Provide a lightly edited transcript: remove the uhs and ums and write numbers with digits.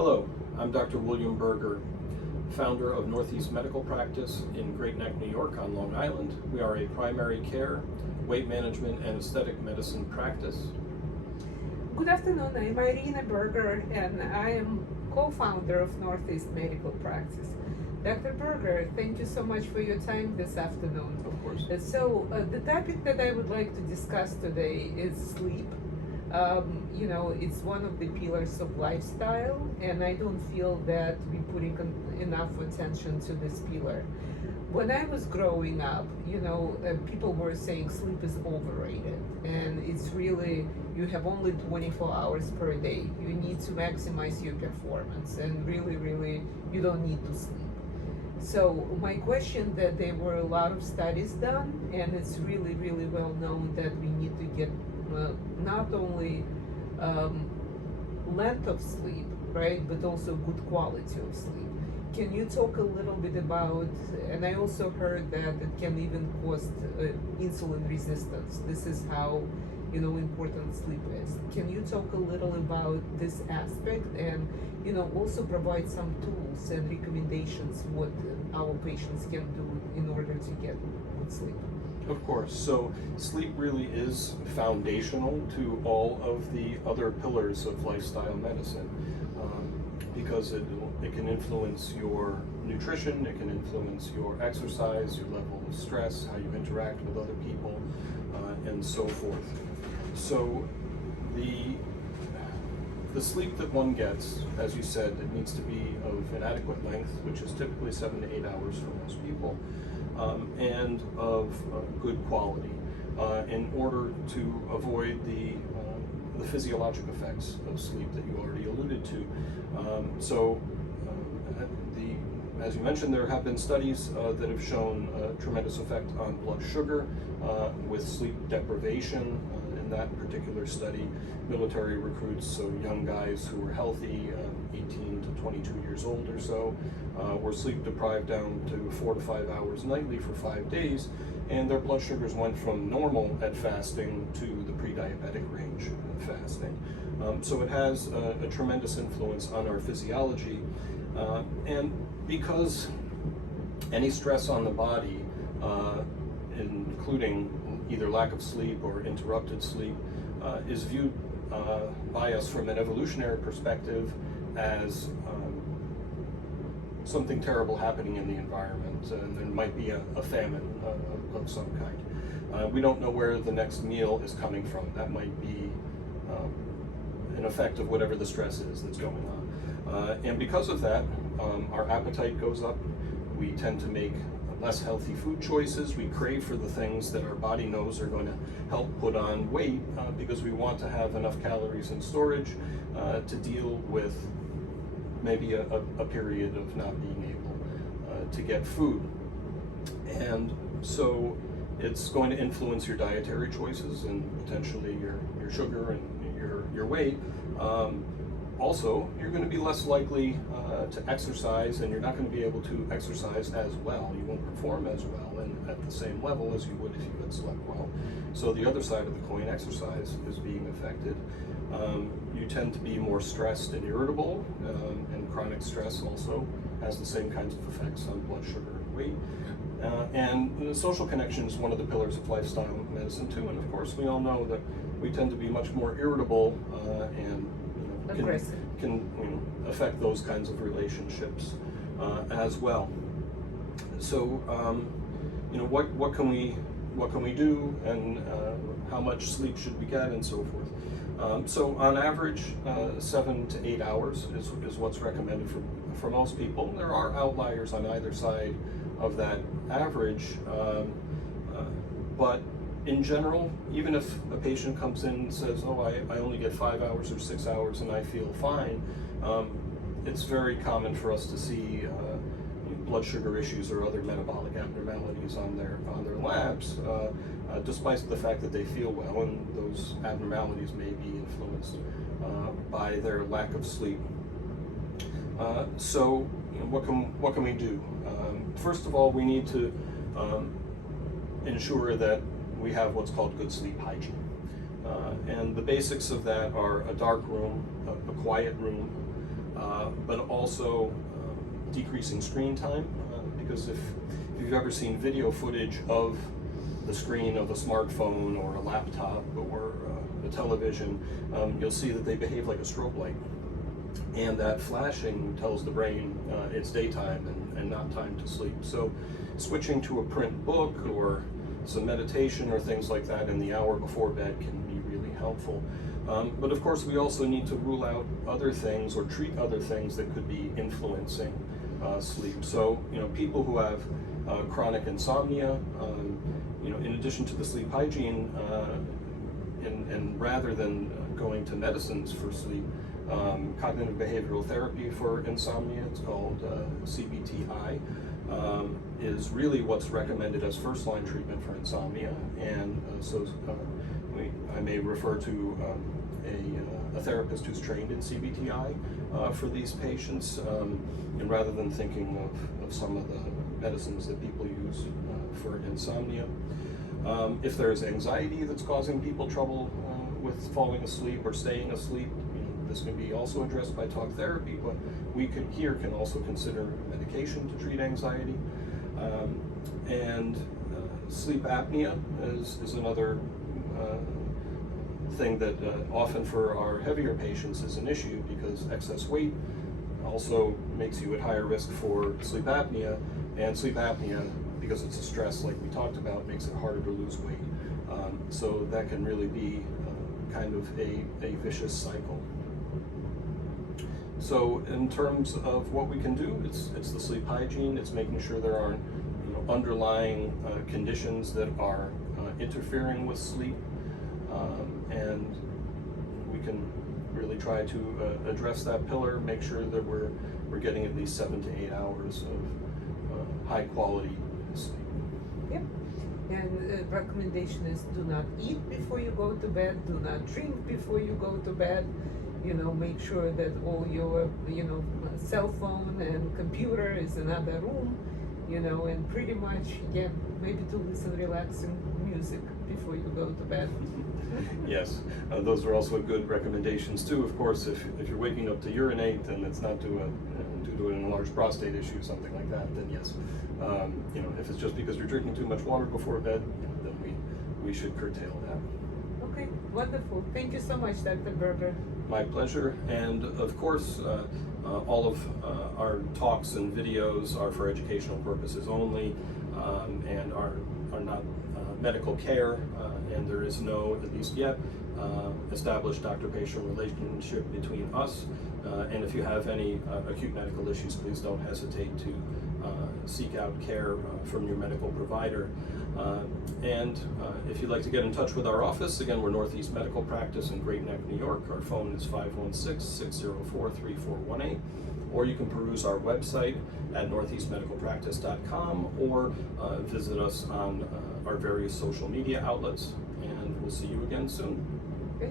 Hello, I'm Dr. William Berger, founder of Northeast Medical Practice in Great Neck, New York on Long Island. We are a primary care, weight management, and aesthetic medicine practice. Good afternoon, I'm Irina Berger and I am co-founder of Northeast Medical Practice. Dr. Berger, thank you so much for your time this afternoon. Of course. The topic that I would like to discuss today is sleep. It's one of the pillars of lifestyle, and I don't feel that we're putting enough attention to this pillar. When I was growing up, people were saying sleep is overrated, and it's really, you have only 24 hours per day. You need to maximize your performance, and really, you don't need to sleep. So my question that there were a lot of studies done, and it's really well known that we need to get not only length of sleep, right, but also good quality of sleep. Can you talk a little bit about, and I also heard that it can even cause insulin resistance. This is how, important sleep is. Can you talk a little about this aspect and, also provide some tools and recommendations what our patients can do in order to get good sleep? Of course. So sleep really is foundational to all of the other pillars of lifestyle medicine, because it can influence your nutrition, it can influence your exercise, your level of stress, how you interact with other people, and so forth. So the sleep that one gets, as you said, it needs to be of an adequate length, which is typically 7 to 8 hours for most people, and of good quality, in order to avoid the physiologic effects of sleep that you already alluded to. As you mentioned, there have been studies that have shown a tremendous effect on blood sugar with sleep deprivation. In that particular study, military recruits, so young guys who were healthy, 18 to 22 years old or so, were sleep deprived down to 4 to 5 hours nightly for 5 days, and their blood sugars went from normal at fasting to the pre-diabetic range of fasting. So it has a tremendous influence on our physiology, and because any stress on the body, including either lack of sleep or interrupted sleep, is viewed by us from an evolutionary perspective as something terrible happening in the environment, and there might be a famine of some kind. We don't know where the next meal is coming from. That might be an effect of whatever the stress is that's going on. And because of that, our appetite goes up. We tend to make less healthy food choices. We crave for the things that our body knows are going to help put on weight, because we want to have enough calories in storage to deal with maybe a period of not being able to get food. And so it's going to influence your dietary choices and potentially your sugar and your weight. Also, you're going to be less likely to exercise, and you're not going to be able to exercise as well. You won't perform as well and at the same level as you would if you had slept well. So the other side of the coin, exercise, is being affected. You tend to be more stressed and irritable, and chronic stress also has the same kinds of effects on blood sugar and weight. And the social connection is one of the pillars of lifestyle medicine too, and of course we all know that we tend to be much more irritable and can affect those kinds of relationships as well. So what can we do, and how much sleep should we get, and so forth. So on average, 7 to 8 hours is what's recommended for most people. There are outliers on either side of that average, but in general, even if a patient comes in and says, oh, I only get 5 hours or 6 hours and I feel fine, it's very common for us to see blood sugar issues or other metabolic abnormalities on their labs, despite the fact that they feel well, and those abnormalities may be influenced by their lack of sleep. So what can we do? First of all, we need to ensure that we have what's called good sleep hygiene. And the basics of that are a dark room, a quiet room, but also decreasing screen time, because if you've ever seen video footage of the screen of a smartphone or a laptop or a television, you'll see that they behave like a strobe light. And that flashing tells the brain it's daytime and not time to sleep. So switching to a print book or some meditation or things like that in the hour before bed can be really helpful. But of course we also need to rule out other things or treat other things that could be influencing sleep. So, people who have chronic insomnia, in addition to the sleep hygiene, and rather than going to medicines for sleep, cognitive behavioral therapy for insomnia, it's called CBTI, is really what's recommended as first-line treatment for insomnia. And I may refer to a therapist who's trained in CBTI for these patients, and rather than thinking of some of the medicines that people use for insomnia. If there's anxiety that's causing people trouble with falling asleep or staying asleep, this can be also addressed by talk therapy, but we can also consider medication to treat anxiety. And sleep apnea is another thing that often for our heavier patients is an issue, because excess weight also makes you at higher risk for sleep apnea, and sleep apnea, because it's a stress like we talked about, makes it harder to lose weight. So that can really be kind of a vicious cycle. So in terms of what we can do, it's the sleep hygiene, it's making sure there aren't underlying conditions that are interfering with sleep, and we can really try to address that pillar, make sure that we're getting at least 7 to 8 hours of high quality sleep. Yep. And the recommendation is do not eat before you go to bed, do not drink before you go to bed. Make sure that all your, cell phone and computer is in another room, and pretty much, maybe to listen relaxing music before you go to bed. Yes, those are also good recommendations too. Of course, if you're waking up to urinate and it's not due to an enlarged prostate issue, something like that, then yes. If it's just because you're drinking too much water before bed, then we should curtail that. Okay, wonderful. Thank you so much, Dr. Berger. My pleasure. And of course, all of our talks and videos are for educational purposes only, and are not medical care, and there is no, at least yet, established doctor-patient relationship between us. And if you have any acute medical issues, please don't hesitate to seek out care from your medical provider. And if you'd like to get in touch with our office, again, we're Northeast Medical Practice in Great Neck, New York. Our phone is 516-604-3418. Or you can peruse our website at northeastmedicalpractice.com, or visit us on our various social media outlets. And we'll see you again soon.